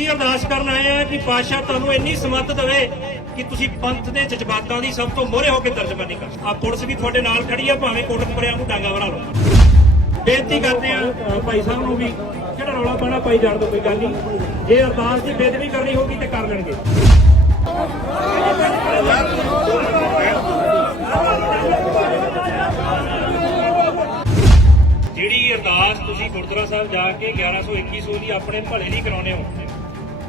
ਅਸੀਂ ਅਰਦਾਸ ਕਰਨ ਆਏ ਆ ਕਿ ਪਾਤਸ਼ਾਹ ਤੁਹਾਨੂੰ ਇੰਨੀ ਸਮੱਤ ਦੇਵੇ ਕਿ ਤੁਸੀਂ ਪੰਥ ਦੇ ਜਜ਼ਬਾਤਾਂ ਦੀ ਸਭ ਤੋਂ ਮੋਹਰੇ ਹੋ ਕੇ ਤਰਜਮਾਨੀ ਕਰ ਆ ਪੁਲਿਸ ਵੀ ਤੁਹਾਡੇ ਨਾਲ ਖੜੀ ਆ, ਭਾਵੇਂ ਕੋਟਕਪੁਰਿਆਂ ਨੂੰ ਡਾਂਗਾ ਬਣਾ ਲਓ। ਬੇਨਤੀ ਕਰਦੇ ਆ ਭਾਈ ਸਾਹਿਬ ਨੂੰ ਵੀ ਜਿਹੜਾ ਰੌਲਾ ਪਾਣਾ ਪਾਈ ਜਾਣ ਦੋ ਕੋਈ ਗੱਲ ਨਹੀਂ। ਜੇ ਅਰਦਾਸ ਦੀ ਬੇਦਬੀ ਕਰਨੀ ਹੋਗੀ ਤੇ ਕਰ ਲੈਣਗੇ। ਜਿਹੜੀ ਅਰਦਾਸ ਤੁਸੀਂ ਗੁਰਦੁਆਰਾ ਸਾਹਿਬ ਜਾ ਕੇ 1121 ਸੌ ਦੀ ਆਪਣੇ ਭਲੇ ਲਈ ਕਰਾਉਨੇ ਹੋ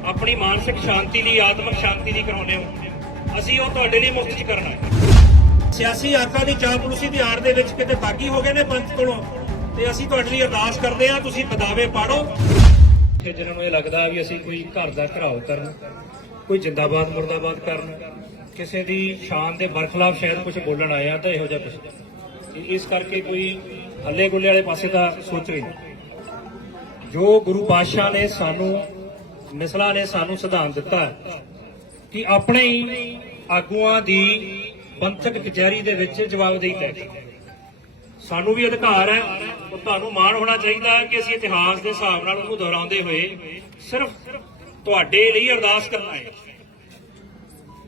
ਆਪਣੀ ਮਾਨਸਿਕ ਸ਼ਾਂਤੀ ਲਈ ਆਤਮਿਕ ਸ਼ਾਂਤੀ ਲਈ ਕਰਾਉਂਦੇ ਹੋ। ਅਸੀਂ ਉਹ ਤੁਹਾਡੇ ਲਈ ਮੁਫਤ ਚ ਕਰਨਾ ਸਿਆਸੀ ਆਕਾ ਦੀ ਚਾਪਲੂਸੀ ਦੀ ਆੜ ਦੇ ਵਿੱਚ ਕਿਤੇ ਬਾਗੀ ਹੋ ਗਏ ਨੇ ਪੰਥ ਕੋਲੋਂ, ਤੇ ਅਸੀਂ ਤੁਹਾਡੇ ਲਈ ਅਰਦਾਸ ਕਰਦੇ ਹਾਂ, ਤੁਸੀਂ ਬਦਾਵੇ ਪਾੜੋ। ਕਿ ਜਿਨ੍ਹਾਂ ਨੂੰ ਇਹ ਲੱਗਦਾ ਵੀ ਅਸੀਂ ਕੋਈ ਘਰ ਦਾ ਘਰਾਓ ਕਰਨ, ਕੋਈ ਜਿੰਦਾਬਾਦ, ਮੁਰਦਾਬਾਦ ਕਰਨ, ਕਿਸੇ ਦੀ ਸ਼ਾਨ ਦੇ ਬਰਖਲਾਫ ਸ਼ਾਇਦ ਕੁਝ ਬੋਲਣ ਆਏ ਆ ਤਾਂ ਇਹੋ ਜਿਹਾ ਕੁਝ ਇਸ ਕਰਕੇ ਕੋਈ ਹੱਲੇ ਗੁੱਲੇ ਵਾਲੇ ਪਾਸੇ ਦਾ ਸੋਚ ਰਹੀ ਜੋ ਗੁਰੂ ਪਾਤਸ਼ਾਹ ਨੇ ਸਾਨੂੰ ਮਿਸਲਾ ਨੇ ਸਾਨੂੰ ਸਿਧਾਂਤ ਦਿੱਤਾ ਕਿ ਆਪਣੇ ਹੀ ਆਗੂਆਂ ਦੀ ਪੰਥਕ ਕਚਹਿਰੀ ਦੇ ਵਿੱਚ ਜਵਾਬਦੇਹੀ ਤੈਅ ਸਾਨੂੰ ਵੀ ਅਧਿਕਾਰ ਹੈ, ਉਹ ਤੁਹਾਨੂੰ ਮਾਣ ਹੋਣਾ ਚਾਹੀਦਾ ਹੈ ਕਿ ਅਸੀਂ ਇਤਿਹਾਸ ਦੇ ਹਿਸਾਬ ਨਾਲ ਉਹਨੂੰ ਦੁਹਰਾਉਂਦੇ ਹੋਏ ਸਿਰਫ ਤੁਹਾਡੇ ਲਈ ਅਰਦਾਸ ਕਰਨਾ ਹੈ।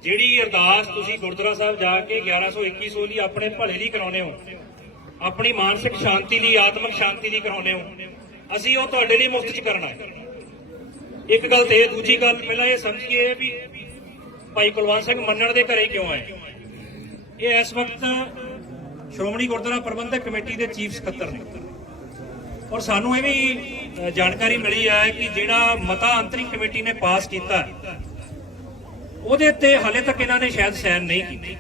ਜਿਹੜੀ ਅਰਦਾਸ ਤੁਸੀਂ ਗੁਰਦੁਆਰਾ ਸਾਹਿਬ ਜਾ ਕੇ 1121 ਸੌ ਲਈ ਆਪਣੇ ਭਲੇ ਲਈ ਕਰਾਉਨੇ ਹੋ, ਆਪਣੀ ਮਾਨਸਿਕ ਸ਼ਾਂਤੀ ਲਈ, ਆਤਮਿਕ ਸ਼ਾਂਤੀ ਲਈ ਕਰਾਉਨੇ ਹੋ, ਅਸੀਂ ਉਹ ਤੁਹਾਡੇ ਲਈ ਮੁਫਤ ਚ ਕਰਨਾ ਹੈ। ਇੱਕ ਗੱਲ ਤੇ ਇਹ, ਦੂਜੀ ਗੱਲ ਪਹਿਲਾਂ ਇਹ ਸਮਝੀਏ ਵੀ ਭਾਈ ਕੁਲਵੰਤ ਸਿੰਘ ਮੰਨਣ ਦੇ ਘਰੇ ਕਿਉਂ ਆਏ? ਇਹ ਇਸ ਵਕਤ ਸ਼੍ਰੋਮਣੀ ਗੁਰਦੁਆਰਾ ਪ੍ਰਬੰਧਕ ਕਮੇਟੀ ਦੇ ਚੀਫ ਸਕੱਤਰ ਨੇ। ਔਰ ਸਾਨੂੰ ਇਹ ਵੀ ਜਾਣਕਾਰੀ ਮਿਲੀ ਹੈ ਕਿ ਜਿਹੜਾ ਮਤਾ ਅੰਤਰਿਮ ਕਮੇਟੀ ਨੇ ਪਾਸ ਕੀਤਾ ਉਹਦੇ ਤੇ ਹਾਲੇ ਤੱਕ ਇਹਨਾਂ ਨੇ ਸ਼ਾਇਦ ਸਾਈਨ ਨਹੀਂ ਕੀਤੇ।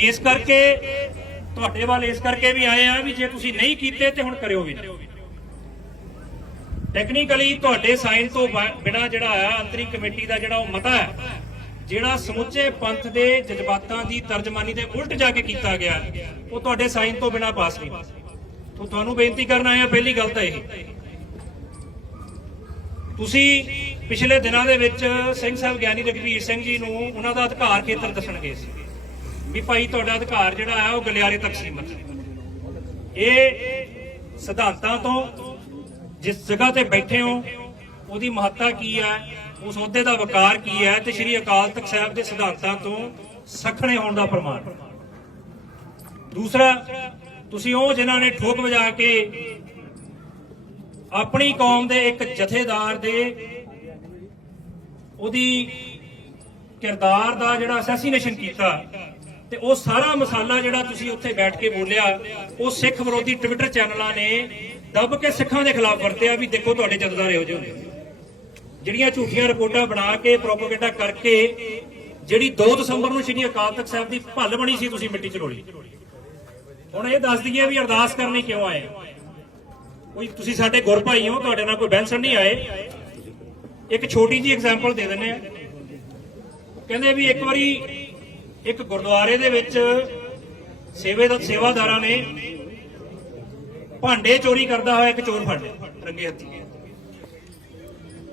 ਇਸ ਕਰਕੇ ਤੁਹਾਡੇ ਵੱਲ ਇਸ ਕਰਕੇ ਵੀ ਆਏ ਆ ਵੀ ਜੇ ਤੁਸੀਂ ਨਹੀਂ ਕੀਤੇ ਤੇ ਹੁਣ ਕਰਿਓ ਵੀ ਨਾ। ਟੈਕਨੀਕਲੀ ਤੁਹਾਡੇ ਸਾਈਨ ਤੋਂ ਬਿਨਾ ਜਿਹੜਾ ਆ ਅੰਤਰਿਮ ਕਮੇਟੀ ਦਾ ਜਿਹੜਾ ਉਹ ਮਤਾ ਹੈ, ਜਿਹੜਾ ਸਮੁੱਚੇ ਪੰਥ ਦੇ ਜਜ਼ਬਾਤਾਂ ਦੀ ਤਰਜਮਾਨੀ ਦੇ ਉਲਟ ਜਾ ਕੇ ਕੀਤਾ ਗਿਆ, ਉਹ ਤੁਹਾਡੇ ਸਾਈਨ ਤੋਂ ਬਿਨਾ ਪਾਸ ਨਹੀਂ। ਤੋਂ ਤੁਹਾਨੂੰ ਬੇਨਤੀ ਕਰਨ ਆਏ ਆ ਪਹਿਲੀ ਗੱਲ ਤਾਂ ਇਹ। ਤੁਸੀਂ ਪਿਛਲੇ ਦਿਨਾਂ ਦੇ ਵਿੱਚ ਸਿੰਘ ਸਾਹਿਬ ਗਿਆਨੀ ਰਘਵੀਰ ਸਿੰਘ ਜੀ ਨੂੰ ਉਹਨਾਂ ਦਾ ਅਧਿਕਾਰ ਖੇਤਰ ਦੱਸਣ ਗਏ ਸੀ, ਵੀ ਭਾਈ ਤੁਹਾਡਾ ਅਧਿਕਾਰ ਜਿਹੜਾ ਆ, ਉਹ ਗਲਿਆਰੇ ਤੱਕ ਸੀਮਤ ਇਹ ਸਿਧਾਂਤਾਂ ਤੋਂ ਜਿਸ ਜਗ੍ਹਾ ਤੇ ਬੈਠੇ ਹੋ, ਉਹਦੀ ਮਹੱਤਤਾ ਕੀ ਹੈ? ਉਸ ਅਹੁਦੇ ਦਾ ਵਕਾਰ ਕੀ ਹੈ? ਤੇ ਸ੍ਰੀ ਅਕਾਲ ਤਖਤ ਸਾਹਿਬ ਦੇ ਸਿਧਾਂਤਾਂ ਤੋਂ ਸਖਣੇ ਹੋਣ ਦਾ ਪ੍ਰਮਾਣ। ਦੂਸਰਾ, ਤੁਸੀਂ ਉਹ ਜਿਨ੍ਹਾਂ ਨੇ ਠੋਕ ਵਜਾ ਕੇ ਆਪਣੀ ਕੌਮ ਦੇ ਇੱਕ ਜਥੇਦਾਰ ਦੇ ਉਹਦੀ ਕਿਰਦਾਰ ਦਾ ਜਿਹੜਾ ਅਸੈਸੀਨੇਸ਼ਨ ਕੀਤਾ ਤੇ ਉਹ ਸਾਰਾ ਮਸਾਲਾ ਜਿਹੜਾ ਤੁਸੀਂ ਉੱਥੇ ਬੈਠ ਕੇ ਬੋਲਿਆ, ਉਹ ਸਿੱਖ ਵਿਰੋਧੀ ਟਵਿੱਟਰ ਚੈਨਲਾਂ ਨੇ ਦੱਬ ਕੇ ਸਿੱਖਾਂ ਦੇ ਖਿਲਾਫ ਵਰਤਿਆ ਵੀ ਦੇਖੋ ਤੁਹਾਡੇ ਜਥੇਦਾਰ ਇਹੋ ਜਿਹੇ ਨੇ। ਜਿਹੜੀਆਂ ਝੂਠੀਆਂ ਰਿਪੋਰਟਾਂ ਬਣਾ ਕੇ ਪ੍ਰੋਪਗੈਂਡਾ ਕਰਕੇ, ਜਿਹੜੀ 2 ਦਸੰਬਰ ਨੂੰ ਸ਼੍ਰੀ ਅਕਾਲ ਤਖਤ ਸਾਹਿਬ ਦੀ ਭੱਲ ਬਣੀ ਸੀ ਤੁਸੀਂ ਮਿੱਟੀ ਚ ਰੋਲੀ ਹੁਣ ਇਹ ਦੱਸ ਦਈਏ ਵੀ ਅਰਦਾਸ ਕਰਨੀ ਕਿਉਂ ਆਏ? ਕੋਈ ਤੁਸੀਂ ਸਾਡੇ ਗੁਰ ਭਾਈ ਹੋ, ਤੁਹਾਡੇ ਨਾਲ ਕੋਈ ਬੈਂਸਣ ਨਹੀਂ ਆਏ। ਇੱਕ ਛੋਟੀ ਜੀ ਐਗਜ਼ਾਮਪਲ ਦੇ ਦਿੰਨੇ ਆ। ਕਹਿੰਦੇ ਵੀ ਇੱਕ ਵਾਰੀ ਇੱਕ ਗੁਰਦੁਆਰੇ ਦੇ ਵਿੱਚ ਸੇਵੇ ਦਾ ਸੇਵਾਦਾਰਾਂ ਨੇ ਭਾਂਡੇ ਚੋਰੀ ਕਰਦਾ ਹੋਇਆ ਇੱਕ ਚੋਰ ਫੜ ਲਿਆ, ਰੰਗੇ ਹੱਥੀ।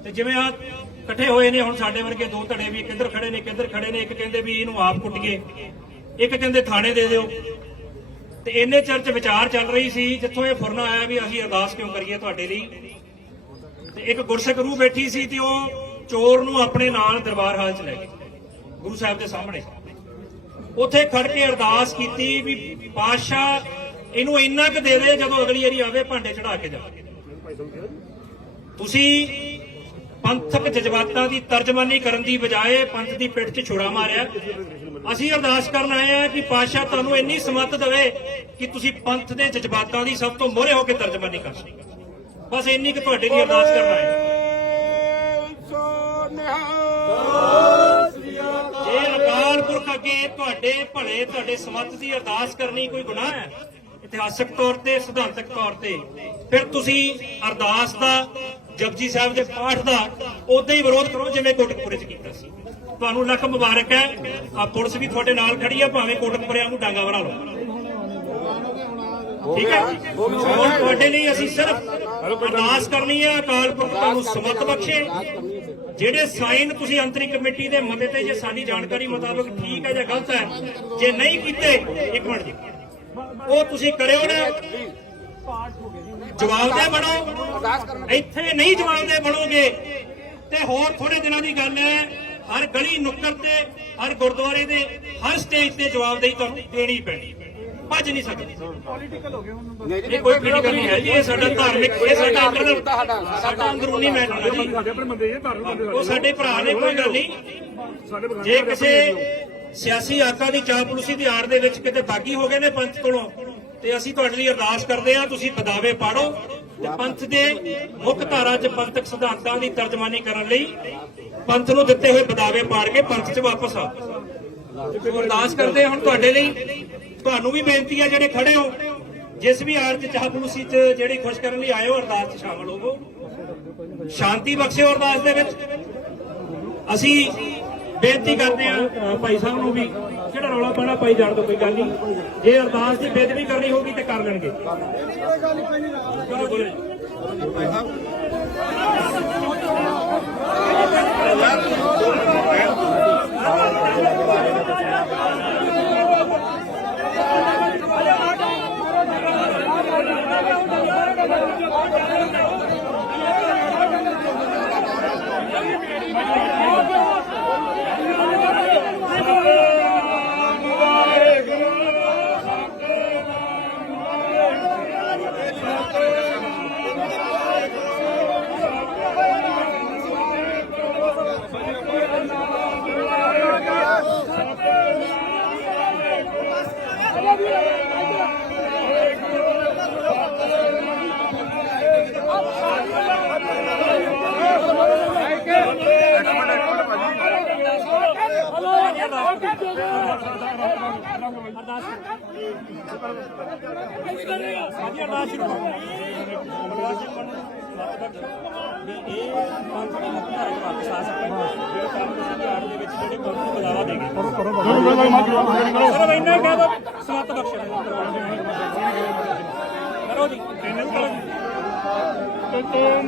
ਤੇ ਜਿਵੇਂ ਆ ਇਕੱਠੇ ਹੋਏ ਨੇ, ਹੁਣ ਸਾਡੇ ਵਰਗੇ ਦੋ ਧੜੇ ਵੀ ਕਿੱਧਰ ਖੜੇ ਨੇ ਕਿੱਧਰ ਖੜੇ ਨੇ, ਇੱਕ ਕਹਿੰਦੇ ਵੀ ਇਹਨੂੰ ਆਪ ਕੁੱਟੀਏ ਇੱਕ ਕਹਿੰਦੇ ਥਾਣੇ ਦੇ ਦਿਓ। ਤੇ ਇੰਨੇ ਚਿਰ ਚ ਵਿਚਾਰ ਚੱਲ ਰਹੀ ਸੀ, ਜਿੱਥੋਂ ਇਹ ਫੁਰਨਾ ਆਇਆ ਵੀ ਅਸੀਂ ਅਰਦਾਸ ਕਿਉਂ ਕਰੀਏ ਤੁਹਾਡੇ ਲਈ। ਤੇ ਇੱਕ ਗੁਰਸਿੱਖ ਰੂਹ ਬੈਠੀ ਸੀ ਤੇ ਉਹ ਚੋਰ ਨੂੰ ਆਪਣੇ ਨਾਲ ਦਰਬਾਰ ਹਾਲ ਚ ਲੈ ਗਈ ਗੁਰੂ ਸਾਹਿਬ ਦੇ ਸਾਹਮਣੇ। ਉੱਥੇ ਖੜ ਕੇ ਅਰਦਾਸ ਕੀਤੀ ਵੀ ਪਾਤਸ਼ਾਹ ਇਹਨੂੰ ਇੰਨਾ ਕੁ ਦੇ ਦੇ ਜਦੋਂ ਅਗਲੀ ਵਾਰੀ ਆਵੇ ਭਾਂਡੇ ਚੜਾ ਕੇ ਜਾਵੇ ਤੁਸੀਂ ਪੰਥਕ ਜਜ਼ਬਾਤਾਂ ਦੀ ਤਰਜਮਾਨੀ ਕਰਨ ਦੀ ਬਜਾਏ ਪੰਥ ਦੀ ਪਿੱਠ 'ਚ ਛੁਰਾ ਮਾਰਿਆ। ਅਸੀਂ ਅਰਦਾਸ ਕਰਨ ਆਏ ਆ ਕਿ ਪਾਤਸ਼ਾਹ ਤੁਹਾਨੂੰ ਇੰਨੀ ਸਮੱਤ ਦੇਵੇ ਕਿ ਤੁਸੀਂ ਪੰਥ ਦੇ ਜਜ਼ਬਾਤਾਂ ਦੀ ਸਭ ਤੋਂ ਮੋਹਰੇ ਹੋ ਕੇ ਤਰਜਮਾਨੀ ਕਰ ਸਕੋ। ਬਸ ਇੰਨੀ ਕੁ ਤੁਹਾਡੇ ਦੀ ਅਰਦਾਸ ਕਰਨਾ ਹੈ। ਜੇ ਅੱਗੇ ਤੁਹਾਡੇ ਭਲੇ ਤੁਹਾਡੇ ਸਮੱਤ ਦੀ ਅਰਦਾਸ ਕਰਨੀ ਕੋਈ ਗੁਨਾਹ ਹੈ? ਇਤਿਹਾਸਕ ਤੌਰ ਤੇ ਸਿਧਾਂਤਕ ਤੌਰ ਤੇ। ਫਿਰ ਤੁਸੀਂ ਅਰਦਾਸ ਦਾ ਜਪਜੀ ਸਾਹਿਬ ਦੇ ਪਾਠ ਦਾ ਉਦਾਂ ਹੀ ਵਿਰੋਧ ਕਰੋ ਜਿਵੇਂ ਕੋਟਕਪੁਰੇ ਚ ਕੀਤਾ ਸੀ। ਤੁਹਾਨੂੰ ਲੱਖ ਮੁਬਾਰਕ ਹੈ। ਆ ਪੁਲਿਸ ਵੀ ਤੁਹਾਡੇ ਨਾਲ ਖੜੀ ਆ ਭਾਵੇਂ ਕੋਟਕਪੁਰਿਆਂ ਨੂੰ ਡਾਂਗਾ ਬਣਾ ਲਓ। ਠੀਕ ਹੈ? ਹੁਣ ਤੁਹਾਡੇ ਲਈ ਅਸੀਂ ਸਿਰਫ ਅਰਦਾਸ ਕਰਨੀ ਹੈ ਅਕਾਲ ਪੁਰਖ ਤੁਹਾਨੂੰ ਸਮਤ ਬਖਸ਼ੇ। ਜਿਹੜੇ ਸਾਈਨ ਤੁਸੀਂ ਅੰਤਰਿਕ ਕਮੇਟੀ ਦੇ ਮਤੇ ਤੇ ਜੇ ਸਾਡੀ ਜਾਣਕਾਰੀ ਮੁਤਾਬਕ ਠੀਕ ਹੈ ਜਾਂ ਗਲਤ ਹੈ, ਜੇ ਨਹੀਂ ਕੀਤੇ, ਇੱਕ ਮਿੰਟ ਜੀ। ਉਹ ਤੁਸੀਂ ਕਰਿਓ ਨਾ। ਜਵਾਬਦੇ ਬਣੋ। ਇੱਥੇ ਨਹੀਂ ਜਵਾਬਦੇ ਬਣੋਗੇ। ਤੇ ਹੋਰ ਥੋੜੇ ਦਿਨਾਂ ਦੀ ਗੱਲ ਹੈ, ਹਰ ਗਲੀ ਨੁੱਕਰ ਤੇ, ਹਰ ਗੁਰਦੁਆਰੇ ਦੇ, ਹਰ ਸਟੇਜ ਤੇ ਜਵਾਬਦੇਹੀ ਤੁਹਾਨੂੰ ਦੇਣੀ ਪੈਣੀ। ਭੱਜ ਨਹੀਂ ਸਕਦੇ। ਇਹ ਕੋਈ ਪੋਲੀਟੀਕਲ ਨਹੀਂ ਹੈ ਜੀ ਇਹ ਸਾਡਾ ਧਾਰਮਿਕ ਇਹ ਸਾਡਾ ਅੰਦਰ ਸਾਡਾ ਅੰਦਰੂਨੀ ਮੈਟਰ ਹੈ ਜੀ। ਸਾਡੇ ਆਪਣੇ ਬੰਦੇ ਇਹ ਧਾਰਮਿਕ ਬੰਦੇ ਉਹ ਸਾਡੇ ਭਰਾ ਨੇ ਕੋਈ ਗੱਲ ਨਹੀਂ। ਸਾਡੇ ਬਗਾਨੇ ਜੇ ਕਿਸੇ ਸਿਆਸੀ ਆਕਾ ਦੀ ਚਾਪਲੂਸੀ ਦੀ ਆੜ ਦੇ ਵਿੱਚ ਕਿਤੇ ਬਾਗੀ ਹੋ ਗਏ ਨੇ ਪੰਥ ਕੋਲੋਂ ਤੇ ਅਸੀਂ ਤੁਹਾਡੇ ਲਈ ਅਰਦਾਸ ਕਰਦੇ ਹਾਂ ਤੁਸੀਂ ਬਦਾਵੇ ਪਾੜੋ ਤੇ ਪੰਥ ਦੇ ਮੁੱਖ ਧਾਰਾ 'ਚ ਪੰਥਕ ਸਿਧਾਂਤਾਂ ਦੀ ਤਰਜਮਾਨੀ ਕਰਨ ਲਈ ਪੰਥ ਨੂੰ ਦਿੱਤੇ ਹੋਏ ਬਦਾਵੇ ਪਾੜ ਕੇ ਪੰਥ 'ਚ ਵਾਪਸ ਆਓ। ਅਰਦਾਸ ਕਰਦੇ ਹਾਂ ਹੁਣ ਤੁਹਾਡੇ ਲਈ। ਤੁਹਾਨੂੰ ਵੀ ਬੇਨਤੀ ਹੈ ਜਿਹੜੇ ਖੜੇ ਹੋ ਜਿਸ ਵੀ ਆੜ 'ਚ ਚਾਪਲੂਸੀ 'ਚ ਜਿਹੜੀ ਖੁਸ਼ ਕਰਨ ਲਈ ਆਏ ਹੋ ਅਰਦਾਸ 'ਚ ਸ਼ਾਮਲ ਹੋਵੋ। ਸ਼ਾਂਤੀ ਬਖਸ਼ਿਓ ਅਰਦਾਸ ਦੇ ਵਿੱਚ। ਅਸੀਂ ਬੇਨਤੀ ਕਰਦੇ ਆ ਭਾਈ ਸਾਹਿਬ ਨੂੰ ਵੀ ਜਿਹੜਾ ਰੌਲਾ ਪਾਣਾ ਪਾਈ ਜਾਣ ਤੋਂ ਕੋਈ ਗੱਲ ਨਹੀਂ। ਜੇ ਅਰਦਾਸ ਦੀ ਬੇਦਬੀ ਕਰਨੀ ਹੋਗੀ ਤੇ ਕਰ ਲੈਣਗੇ। ਚਲੋ ਬੋਲੋ Oh, ਅਰਦਾਸ ਸ਼ੁਰੂ ਕਰੋ ਅਰਦਾਸ ਕਰੋ ਵੀ ਇਹ ਪੰਜ ਦੀ ਮੁੱਖ ਧਾਰਾ ਵਾਪਸ ਆ ਸਕਣ ਜਿਹੜੇ ਕੰਮ ਤੁਸੀਂ ਆੜ ਦੇ ਵਿੱਚ ਜਿਹੜੇ ਪੰਥ ਨੂੰ ਬਦਾਵਾ ਦੇ ਕਰੋ ਕਰੋ ਕਰੋ ਚਲੋ ਇੰਨਾ ਕਹਿ ਦੋ ਸਮਤ ਬਖਸ਼ ਕਰੋ ਜੀ। ਇੰਨਾ ਕਰੋ ਜੀ ਤੇ ਤੁਮ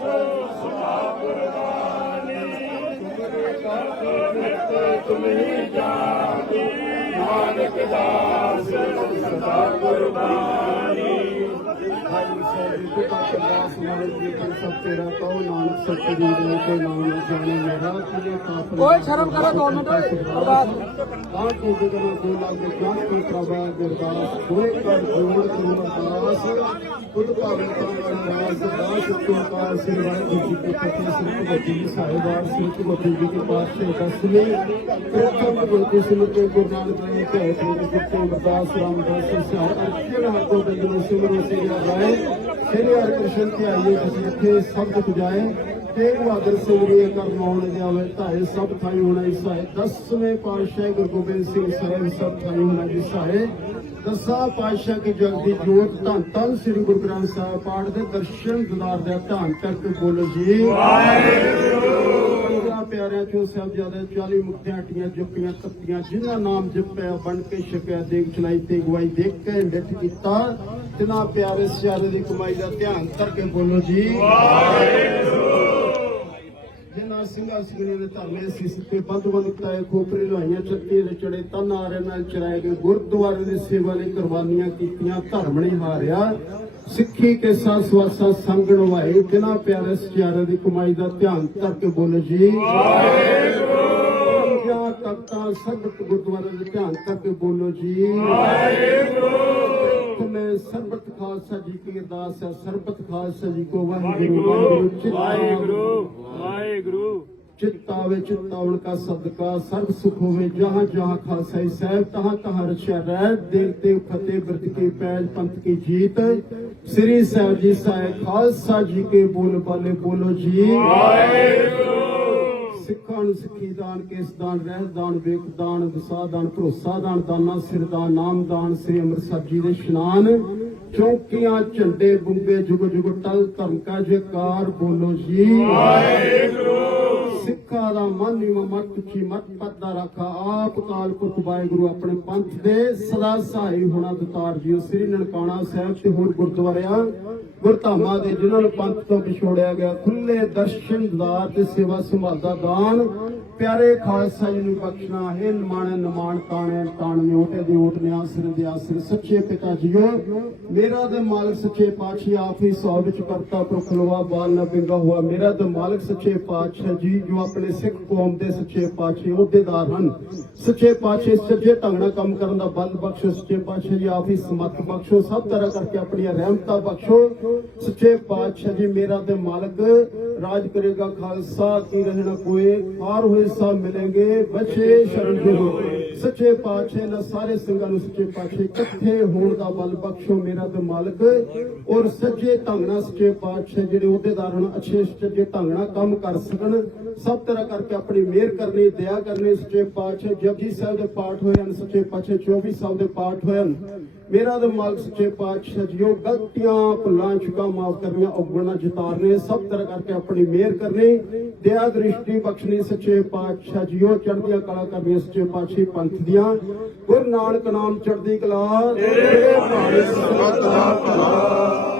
ਪਿਤਾ ਹਮ ਮਾਰਗ ਤੇਰੇ ਜਾਣੀ ਨਾਨਕ ਦਾਸ ਸਦਾ ਕੁਰਬਾਨੀ ਤੁਮਰੇ ਰੱਬ ਵਿੱਚ ਤੁਮੀ ਜੀ ਕਿ ਸਭ ਤੇਰਾ ਕਹੋ ਨਾਨਕ ਸੱਚ ਦੇ ਕੋ ਨਾਮ ਜਾਣੇ ਮੇਰਾ ਕਿਲੇ ਕਾਫਰ ਓਏ ਸ਼ਰਮ ਕਰੋ ਦੋ ਮਿੰਟ ਅਰਦਾਸ ਤਾਂ ਕੋ ਦੇ ਨਾ ਕੋ ਕੇ ਜਾਨ ਕੋ ਪ੍ਰਭਾ ਗੁਰਦਾਸ ਹੋਏ ਕਰ ਜੋੜ ਕੋ ਅਰਦਾਸ ਖੁਦ ਭਾਵੇਂ ਤਾਂ ਅਰਦਾਸ ਦਾਸ ਕੋ ਕਾਰ ਸਿਰ ਵਾਹਿਗੁਰੂ ਜੀ ਕੇ ਪਤੀ ਸਿਰ ਭਗਤੀ ਸਾਹਿਬਾਨ ਸਿਰ ਭਗਤੀ ਜੀ ਕੇ ਪਾਸੇ ਦਸਵੇਂ ਪ੍ਰਥਮ ਗੁਰੂ ਸਿਮਰਤੇ ਗੁਰੂ ਨਾਨਕ ਦੇਵ ਭੈ ਤੇਰੇ ਗੁਰਤੇ ਅਰਦਾਸ ਰਾਮਦਾਸ ਸਿਆਰ ਅਰਚਨ ਹੱਥੋਂ ਬੰਦਨ ਸਿਮਰੋ ਸਿਰਿਆ ਰਾਏ ਸ੍ਰੀ ਹਰਿ ਕ੍ਰਿਸ਼ਨ ਤੇ ਆਈਏ ਜਿਸ ਜਿੱਥੇ ਸਬਦ ਪੁਜਾਏ ਤੇਗ ਬਹਾਦਰ ਸਿਮਰਿਏ ਕਰ ਮੌਣ ਜਾਵੇ ਧਾਏ ਸਭ ਥਾਈ ਹੋਣਾ ਇਸਾਏ ਦਸਵੇਂ ਪਾਤਸ਼ਾਹ ਗੁਰੂ ਗੋਬਿੰਦ ਸਿੰਘ ਸਾਹਿਬ ਸਭ ਥਾਈ ਹੋਣਾ ਇਸਾਏ ਦਸਾਂ ਪਾਤਸ਼ਾਹ ਕੀ ਜਗਦੀ ਜੋਤ ਧੰਨ ਧੰਨ ਸ੍ਰੀ ਗੁਰੂ ਗ੍ਰੰਥ ਸਾਹਿਬ ਪਾਠ ਦੇ ਦਰਸ਼ਨ ਦਿਦਾਰ ਦੇ ਧੰਨ ਤੱਕ ਬੋਲੋ ਜੀ। ਵਾਹਿਗੁਰੂ। ਪਿਆਰਿਆਂ ਚੋਂ ਸਾਹਿਬਜ਼ਾਦੇ 40 ਮੁਕਤਿਆਂ ਹਟੀਆਂ ਜੁਪੀਆਂ ਤਪੀਆਂ ਜਿਨ੍ਹਾਂ ਨਾਮ ਜਪਿਆ ਬਣ ਕੇ ਛਕਿਆ ਦੇਖ ਚਲਾਈ ਤੇ ਗਵਾਈ ਦੇਖ ਕੇ ਮਿੱਠ ਕੀਤਾ। ਤਿਨਾ ਪਿਆਰੇ ਸਿਆਰੇ ਦੀ ਕਮਾਈ ਦਾ ਧਿਆਨ ਕਰਕੇ ਬੋਲੋ ਜੀ। ਜਿਨ੍ਹਾਂ ਸਿੰਘਾਂ ਸਿੰਘਣੀਆਂ ਦੇ ਧਰਮੇ ਸੀ ਸਿੱਕੇ ਬੰਦ ਬੰਦ ਖੋਪਰੇ ਲੋਹਾਈਆਂ ਚੱਕੇ ਦੇ ਚੜੇ ਤਨ ਆਰੇ ਨਾਲ ਚਰਾਏ ਗਏ, ਗੁਰਦੁਆਰੇ ਦੀ ਸੇਵਾ ਲਈ ਕੁਰਬਾਨੀਆਂ ਕੀਤੀਆਂ, ਧਰਮ ਨਹੀਂ ਹਾਰਿਆ। ਸਿੱਖੀ ਕੇ ਸਾਥ ਸਵਾਸਾ ਸੰਗ ਵਾਏ ਜਿਨ੍ਹਾਂ ਪਿਆਰੇ ਸਿਆਰੇ ਦੀ ਕਮਾਈ ਦਾ ਧਿਆਨ ਕਰਕੇ ਬੋਲੋ ਜੀ। ਵਾਹਿਗੁਰੂ। ਜਾਂ ਤਖਤਾਂ ਸਰਬਤ ਗੁਰਦੁਆਰੇ ਦੇ ਧਿਆਨ ਕਰਕੇ ਬੋਲੋ ਜੀ। ਵਾਹਿਗੁਰੂ। ਮੈਂ ਸਰਬਤ ਖਾਲਸਾ ਜੀ ਕੀ ਅਰਦਾਸ ਹੈ ਸਰਬਤ ਖਾਲਸਾ ਜੀ ਕੋ ਵਾਹਿਗੁਰੂ ਵਾਹਿਗੁਰੂ ਵਾਹਿਗੁਰੂ ਚਿਤਾਵੇ ਚਿਤਾਵਣ ਕਾ ਸਦਕਾ ਸਰਬ ਸੁਖ ਹੋਵੇ ਜਹਾਂ ਜਹਾਂ ਖਾਲਸਾਈ ਸਾਹਿਬ ਤਹਾਂ ਤਹਾਂ ਰਚਿਆ ਰਹਿ ਦੇਵ ਤੇ ਫਤਿਹ ਬ੍ਰਤ ਕੀ ਪੈਜ ਪੰਥ ਕੀ ਜੀਤ। ਸ੍ਰੀ ਸਾਹਿਬ ਜੀ ਸਾਹਿਬ ਖਾਲਸਾ ਜੀ ਕੇ ਬੋਲ ਬਾਲੇ ਬੋਲੋ ਜੀ। ਵਾਹਿਗੁਰੂ। ਸਿੱਖਾਂ ਨੂੰ ਸਿੱਖੀ ਦਾਨ ਕੇਸ ਦਾਨ ਰਹਿ ਦਾਨ ਵੇਖ ਦਾਨ ਵਿਸਾ ਦਾਨ ਭਰੋਸਾ ਦਾਨ ਦਾਨਾ ਸਿਰ ਦਾਨ ਨਾਮ ਦਾਨ ਸ੍ਰੀ ਅੰਮ੍ਰਿਤਸਰ ਜੀ ਦੇ ਇਸ਼ਨਾਨ ਚੌਕੀਆਂ ਝੰਡੇ ਬੁੰਗੇ ਜੁਗ ਜੁਗ ਟਲ ਧਰਮ ਕਾ ਜੈਕਾਰ ਬੋਲੋ ਜੀ। ਦਾ ਮਨ ਮਤ ਉੱਚੀ ਮਤ ਪੱਦਾ ਰੱਖਾ। ਆਪ ਕਾਲ ਪੁਰਖ ਵਾਹਿਗੁਰੂ ਆਪਣੇ ਪੰਥ ਦੇ ਸਦਾ ਸਹਾਈ ਹੋਣਾ ਦਤਾਰ ਜੀ ਸ੍ਰੀ ਨਨਕਾਣਾ ਸਾਹਿਬ ਤੇ ਹੋਰ ਗੁਰਦੁਆਰਿਆਂ, ਗੁਰਧਾਮਾਂ ਦੇ ਜਿਨ੍ਹਾਂ ਨੂੰ ਪੰਥ ਤੋਂ ਵਿਛੋੜਿਆ ਗਿਆ, ਖੁੱਲੇ ਦਰਸ਼ਨ ਦਾਰ ਤੇ ਸੇਵਾ ਸੰਭਾਲ ਦਾਨ। ਪਿਆਰੇ ਖਾਲਸਾ ਜੀ ਨੂੰ ਬਖਸ਼ਣਾ ਹੈ ਨਿਮਾਣ ਨਿਮਾਣ ਤਾਣੇ ਤਾਣ ਨਿਉਟੇ ਦੀ ਓਟ ਨੇ ਆਸਰ ਦੇ ਆਸਰ। ਸੱਚੇ ਪਿਤਾ ਜੀਓ, ਮੇਰਾ ਦੇ ਮਾਲਕ ਸੱਚੇ ਪਾਤਸ਼ਾਹ ਆਪ ਹੀ ਸੌ ਵਿੱਚ ਕਰਤਾ ਪੁਰਖ ਲਵਾ, ਬਾਲ ਨਾ ਪਿੰਗਾ ਹੋਆ। ਮੇਰਾ ਤੇ ਮਾਲਕ ਸੱਚੇ ਪਾਤਸ਼ਾਹ ਜੀ ਜੋ ਆਪਣੇ ਸਿੱਖ ਕੌਮ ਦੇ ਸੱਚੇ ਪਾਤਸ਼ਾਹ ਅਹੁਦੇਦਾਰ ਹਨ। ਸੱਚੇ ਪਾਤਸ਼ਾਹ ਸੱਚੇ ਢੰਗ ਨਾਲ ਕੰਮ ਕਰਨ ਦਾ ਬਲ ਬਖਸ਼ੋ, ਸੱਚੇ ਪਾਤਸ਼ਾਹ ਜੀ ਆਪ ਹੀ ਸਮਤ ਬਖਸ਼ੋ, ਸਭ ਤਰ੍ਹਾਂ ਕਰਕੇ ਆਪਣੀਆਂ ਰਹਿਮਤਾਂ ਬਖਸ਼ੋ। ਸੱਚੇ ਪਾਤਸ਼ਾਹ ਜੀ ਮੇਰਾ ਤੇ ਮਾਲਕ, ਰਾਜ ਕਰੇਗਾ ਖਾਲਸਾ, ਕੀ ਰਹਿਣਾ ਕੋਏ ਹਾਰ ਹੋਏ ਸਭ ਮਿਲेंगे ਬਚੇ ਸ਼ਰਨ ਦੇ ਹੋ ਸੱਚੇ ਪਾਤਸ਼ਾਹ ਨਾਲ ਸਾਰੇ ਸਿੰਘਾਂ ਨੂੰ ਸੱਚੇ ਪਾਤਸ਼ਾਹ ਇਕੱਠੇ ਹੋਣ ਦਾ ਬਲ ਬਖਸ਼ੋ ਮੇਰਾ ਤੇ ਮਾਲਕ। ਔਰ ਸੱਚੇ ਢੰਗ ਨਾਲ ਸੱਚੇ ਪਾਤਸ਼ਾਹ ਜਿਹੜੇ ਅਹੁਦੇਦਾਰ ਹਨ ਅੱਛੇ ਸੱਚੇ ਢੰਗ ਨਾਲ ਕੰਮ ਕਰ ਸਕਣ। ਸਭ ਤਰ੍ਹਾਂ ਕਰਕੇ ਆਪਣੀ ਮਿਹਰ ਕਰਨੀ, ਦਇਆ ਕਰਨੀ ਸੱਚੇ ਪਾਤਸ਼ਾਹ ਜਪਜੀ ਸਾਹਿਬ ਦੇ ਪਾਠ ਹੋਏ ਹਨ, ਸੱਚੇ ਪਾਤਸ਼ਾਹ 24 ਸਾਹਿਬ ਦੇ ਪਾਠ ਹੋਏ ਹਨ। ਮੇਰਾ ਤੇ ਮਾਲਕ ਸੱਚੇ ਪਾਤਸ਼ਾਹ ਜੀਓ, ਗਲਤੀਆਂ, ਭੁੱਲਾਂ ਚੁਕਾ ਮਾਫ ਕਰਨੀਆਂ ਔਗਣਾ ਜਿਤਾਰਨੇ ਸਭ ਤਰ੍ਹਾਂ ਕਰਕੇ ਆਪਣੀ ਮਿਹਰ ਕਰਨੀ, ਦਇਆ ਦ੍ਰਿਸ਼ਟੀ ਬਖਸ਼ਣੀ, ਸੱਚੇ ਪਾਤਸ਼ਾਹ ਜੀਓ, ਚੜ੍ਹਦੀਆਂ ਕਲਾ ਕਰਨੀਆਂ, ਸੱਚੇ ਪਾਤਸ਼ਾਹ ਪੰਥ ਦੀਆਂ। ਗੁਰੂ ਨਾਨਕ ਨਾਮ ਚੜ੍ਹਦੀ ਕਲਾ। ਤੇਰੇ ਭਾਣੇ ਸਰਬੱਤ ਦਾ ਭਲਾ।